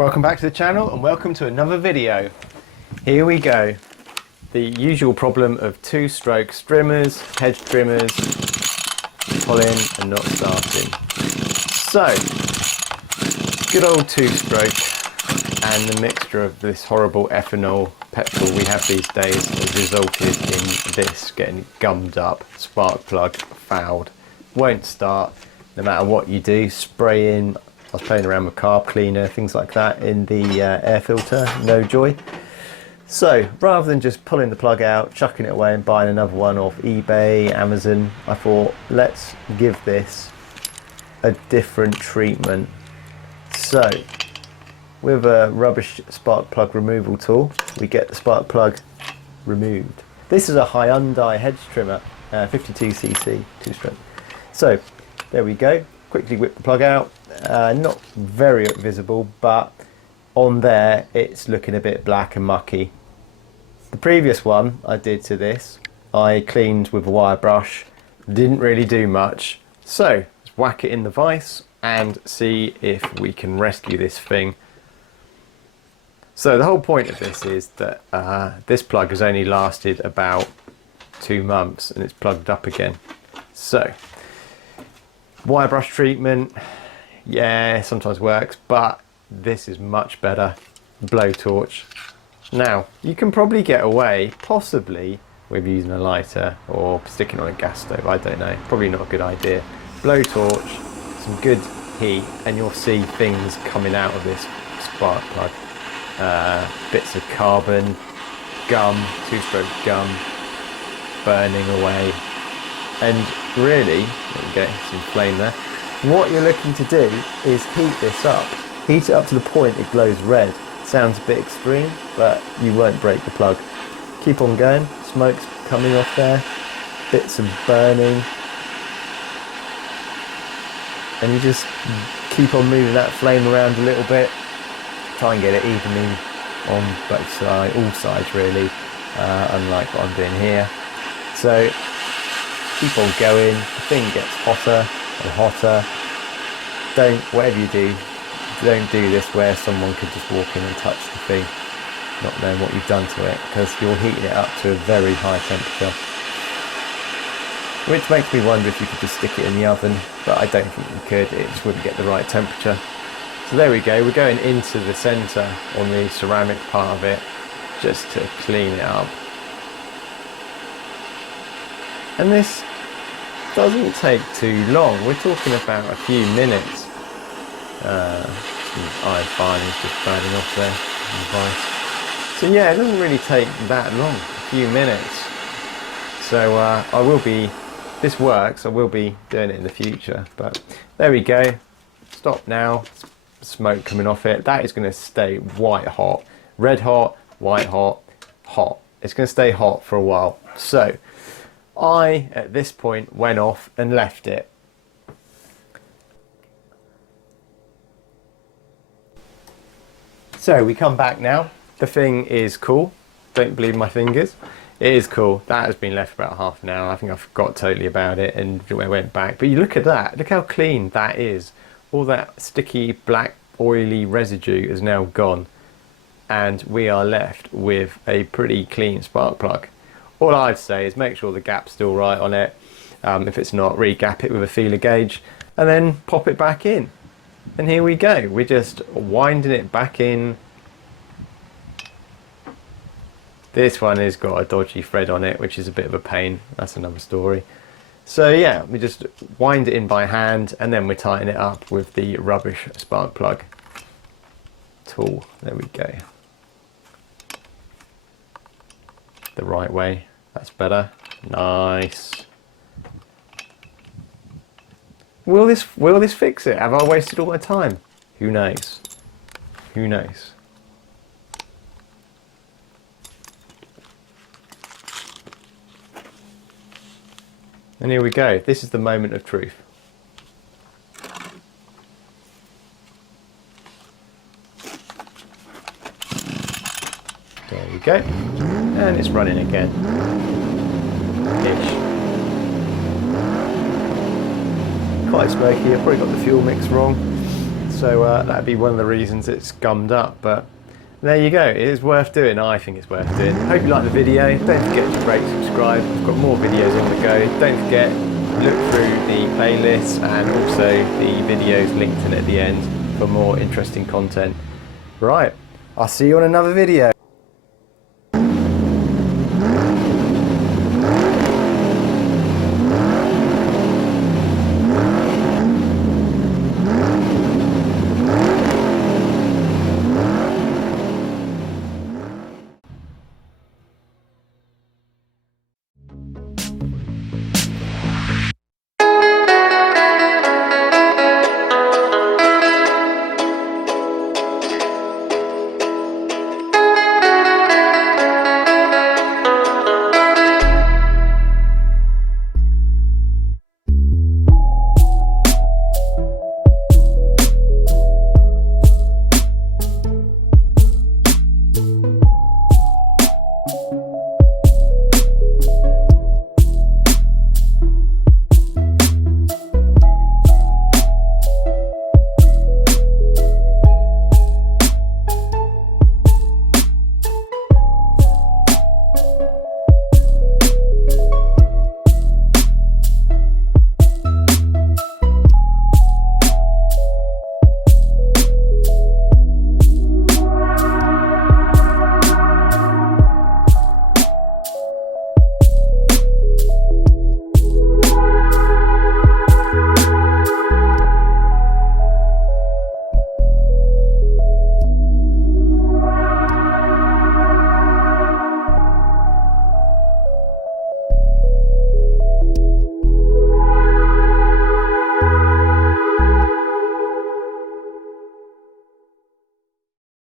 Welcome back to the channel and welcome to another video. Here we go. The usual problem of two-stroke strimmers, hedge trimmers, pulling and not starting. So, good old two-stroke and the mixture of this horrible ethanol petrol we have these days has resulted in this getting gummed up. Spark plug fouled. Won't start no matter what you do. Spray in. I was playing around with carb cleaner, things like that in the air filter, no joy. So rather than just pulling the plug out, chucking it away and buying another one off eBay, Amazon, I thought let's give this a different treatment. So with a rubbish spark plug removal tool, we get the spark plug removed. This is a Hyundai hedge trimmer, 52cc two-stroke. So there we go, quickly whip the plug out. Not very visible, but on there it's looking a bit black and mucky. The previous one I did to this, I cleaned with a wire brush, didn't really do much. So let's whack it in the vise and see if we can rescue this thing. So the whole point of this is that this plug has only lasted about 2 months and it's plugged up again. So wire brush treatment, yeah, sometimes works, but this is much better. Blowtorch. Now, you can probably get away, possibly, with using a lighter or sticking on a gas stove, I don't know. Probably not a good idea. Blowtorch, some good heat, and you'll see things coming out of this spark plug. Bits of carbon, gum, two-stroke gum, burning away. And really, there we go, some flame there. What you're looking to do is heat this up. Heat it up to the point it glows red. Sounds a bit extreme, but you won't break the plug. Keep on going, smoke's coming off there, bits of burning. And you just keep on moving that flame around a little bit. Try and get it evenly on both sides, all sides really, unlike what I'm doing here. So keep on going, the thing gets hotter and hotter. Whatever you do, don't do this where someone could just walk in and touch the thing, not knowing what you've done to it, because you're heating it up to a very high temperature. Which makes me wonder if you could just stick it in the oven, but I don't think you could, it just wouldn't get the right temperature. So there we go, we're going into the centre on the ceramic part of it, just to clean it up. And this doesn't take too long. We're talking about a few minutes. Iron filing's just burning off there. So yeah, it doesn't really take that long, a few minutes. So I will be, this works, I will be doing it in the future. But there we go. Stop now. Smoke coming off it. That is going to stay white hot. Red hot, white hot, hot. It's going to stay hot for a while. So I, at this point, went off and left it. So we come back now. The thing is cool. Don't believe my fingers. It is cool. That has been left for about half an hour. I think I forgot totally about it and I went back. But you look at that. Look how clean that is. All that sticky, black, oily residue is now gone. And we are left with a pretty clean spark plug. All I'd say is make sure the gap's still right on it. If it's not, re-gap it with a feeler gauge and then pop it back in. And here we go. We're just winding it back in. This one has got a dodgy thread on it, which is a bit of a pain. That's another story. So yeah, we just wind it in by hand and then we tighten it up with the rubbish spark plug tool. There we go. The right way. That's better. Nice. Will this fix it? Have I wasted all my time? Who knows? Who knows? And here we go. This is the moment of truth. There we go. And it's running again. Ish. Quite smoky. I've probably got the fuel mix wrong. so that'd be one of the reasons it's gummed up. But there you go, it is worth doing. I think it's worth doing. Hope you like the video. Don't forget to rate, subscribe. I've got more videos on the go. Don't forget, look through the playlist and also the videos linked in at the end for more interesting content. Right, I'll see you on another video.